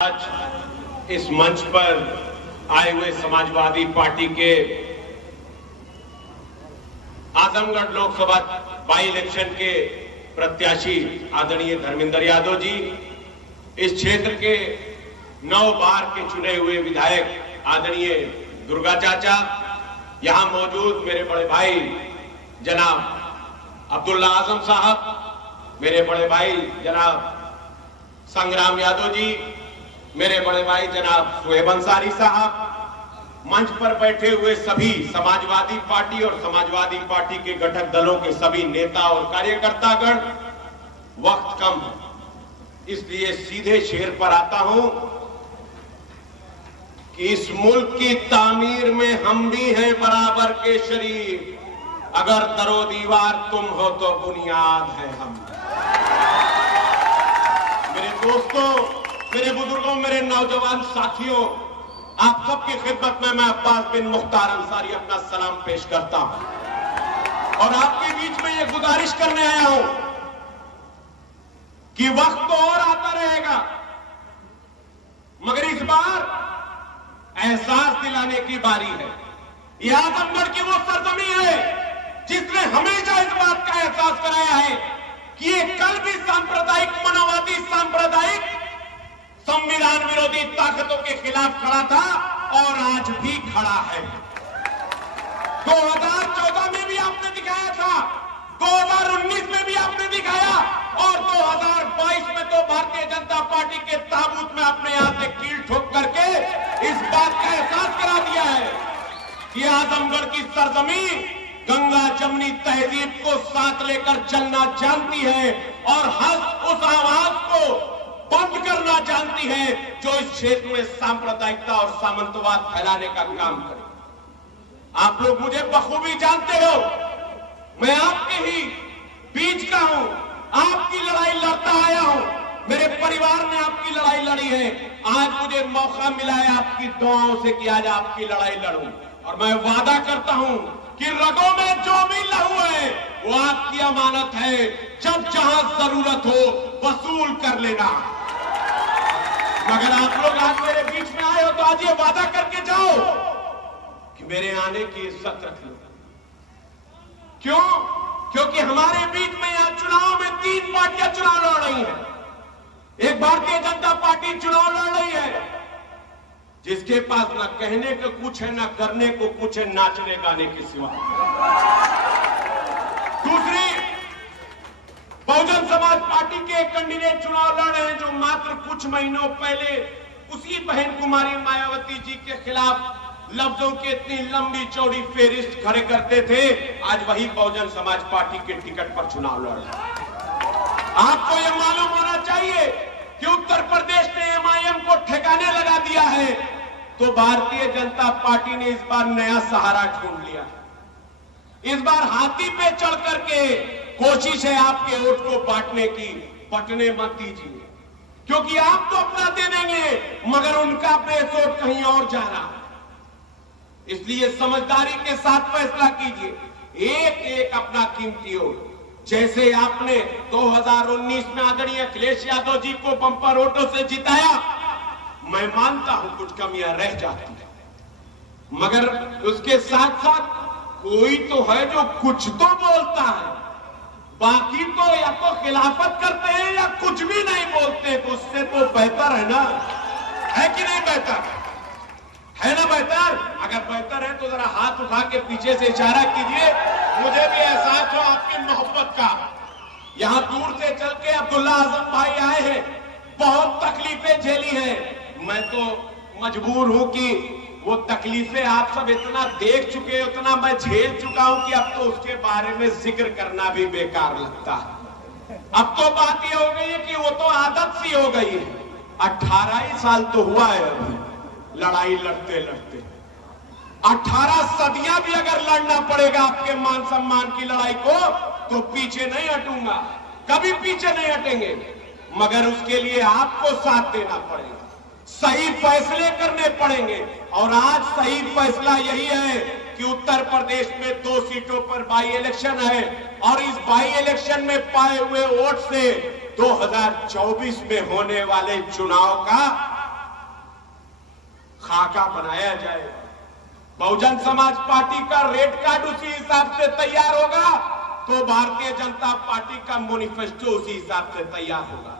आज इस मंच पर आए हुए समाजवादी पार्टी के आजमगढ़ लोकसभा बाई इलेक्शन के प्रत्याशी आदरणीय धर्मेंद्र यादव जी, इस क्षेत्र के 9 बार के चुने हुए विधायक आदरणीय दुर्गा चाचा, यहां मौजूद मेरे बड़े भाई जनाब अब्दुल्ला आजम साहब, मेरे बड़े भाई जनाब संग्राम यादव जी, मेरे बड़े भाई जनाब शोएब अंसारी साहब, मंच पर बैठे हुए सभी समाजवादी पार्टी और समाजवादी पार्टी के घटक दलों के सभी नेता और कार्यकर्तागण, वक्त कम है इसलिए सीधे शेर पर आता हूं कि इस मुल्क की तामीर में हम भी हैं बराबर के शरीक, अगर दरो दीवार तुम हो तो बुनियाद है हम। मेरे दोस्तों, मेरे बुजुर्गों, मेरे नौजवान साथियों, आप सबकी खिदमत में मैं अब्बास बिन मुख्तार अंसारी अपना सलाम पेश करता हूं और आपके बीच में यह गुजारिश करने आया हूं कि वक्त तो और आता रहेगा, मगर इस बार एहसास दिलाने की बारी है। यह आजमगढ़ की वो सरजमीन है जिसने हमेशा इस बात का एहसास कराया है कि ये कल भी सांप्रदायिक मनोवादी, सांप्रदायिक संविधान विरोधी ताकतों के खिलाफ खड़ा था और आज भी खड़ा है। 2014 में भी आपने दिखाया था, 2019 में भी आपने दिखाया और 2022 में तो भारतीय जनता पार्टी के ताबूत में आपने यहां से कील ठोक करके इस बात का एहसास करा दिया है कि आजमगढ़ की सरजमीन गंगा जमनी तहजीब को साथ लेकर चलना जानती है और उस आवाज को बंद करना जानती है जो इस क्षेत्र में सांप्रदायिकता और सामंतवाद फैलाने का काम करे। आप लोग मुझे बखूबी जानते हो, मैं आपके ही बीच का हूं, आपकी लड़ाई लड़ता आया हूं, मेरे परिवार ने आपकी लड़ाई लड़ी है। आज मुझे मौका मिला है आपकी दुआओं से कि आज आपकी लड़ाई लड़ूं और मैं वादा करता हूं कि रगों में जो भी लहू है वो आपकी अमानत है, जब जहां जरूरत हो वसूल कर लेना। मगर आप लोग आज मेरे बीच में आए हो तो आज ये वादा करके जाओ कि मेरे आने की इज्जत रख लो। क्यों? क्योंकि हमारे बीच में यहां चुनाव में 3 पार्टियां चुनाव लड़ रही हैं। एक भारतीय जनता पार्टी चुनाव लड़ रही है जिसके पास न कहने को कुछ है, न करने को कुछ है, नाचने गाने के सिवा। दूसरी बहुजन समाज पार्टी के कैंडिडेट चुनाव लड़ रहे हैं जो मात्र कुछ महीनों पहले उसी बहन कुमारी मायावती जी के खिलाफ लफ्जों की इतनी लंबी चौड़ी फेरिस्त खड़े करते थे, आज वही बहुजन समाज पार्टी के टिकट पर चुनाव लड़ रहे हैं। आपको यह मालूम होना चाहिए कि उत्तर प्रदेश ने एमआईएम को ठिकाने लगा दिया है तो भारतीय जनता पार्टी ने इस बार नया सहारा ढूंढ लिया। इस बार हाथी पे चढ़ करके कोशिश है आपके वोट को बांटने की। बंटने मत दीजिए, क्योंकि आप तो अपना दे देंगे मगर उनका बेस वोट कहीं और जा रहा है। इसलिए समझदारी के साथ फैसला कीजिए, एक एक अपना कीमती वोट। जैसे आपने 2019 में आदरणीय अखिलेश यादव जी को बंपर वोटों से जिताया, मैं मानता हूं कुछ कमियां रह जाती है, मगर उसके साथ साथ कोई तो है जो कुछ तो बोलता है, बाकी तो या तो खिलाफत करते हैं या कुछ भी नहीं बोलते। तो उससे तो बेहतर है ना, है कि नहीं बेहतर? है ना बेहतर? अगर बेहतर है तो जरा हाथ उठा के पीछे से इशारा कीजिए, मुझे भी एहसास हो आपकी मोहब्बत का। यहां दूर से चल के अब्दुल्ला आजम भाई आए हैं, बहुत तकलीफें झेली हैं। मैं तो मजबूर हूं कि वो तकलीफें आप सब इतना देख चुके, उतना मैं झेल चुका हूं कि अब तो उसके बारे में जिक्र करना भी बेकार लगता है। अब तो बात यह हो गई है कि वो तो आदत सी हो गई है। 18 ही साल तो हुआ है अभी लड़ाई लड़ते लड़ते। 18 सदियां भी अगर लड़ना पड़ेगा आपके मान सम्मान की लड़ाई को तो पीछे नहीं हटूंगा, कभी पीछे नहीं हटेंगे, मगर उसके लिए आपको साथ देना पड़ेगा, सही फैसले करने पड़ेंगे। और आज सही फैसला यही है कि उत्तर प्रदेश में 2 सीटों पर बाई इलेक्शन है और इस बाई इलेक्शन में पाए हुए वोट से 2024 में होने वाले चुनाव का खाका बनाया जाएगा। बहुजन समाज पार्टी का रेड कार्ड उसी हिसाब से तैयार होगा तो भारतीय जनता पार्टी का मैनिफेस्टो उसी हिसाब से तैयार होगा।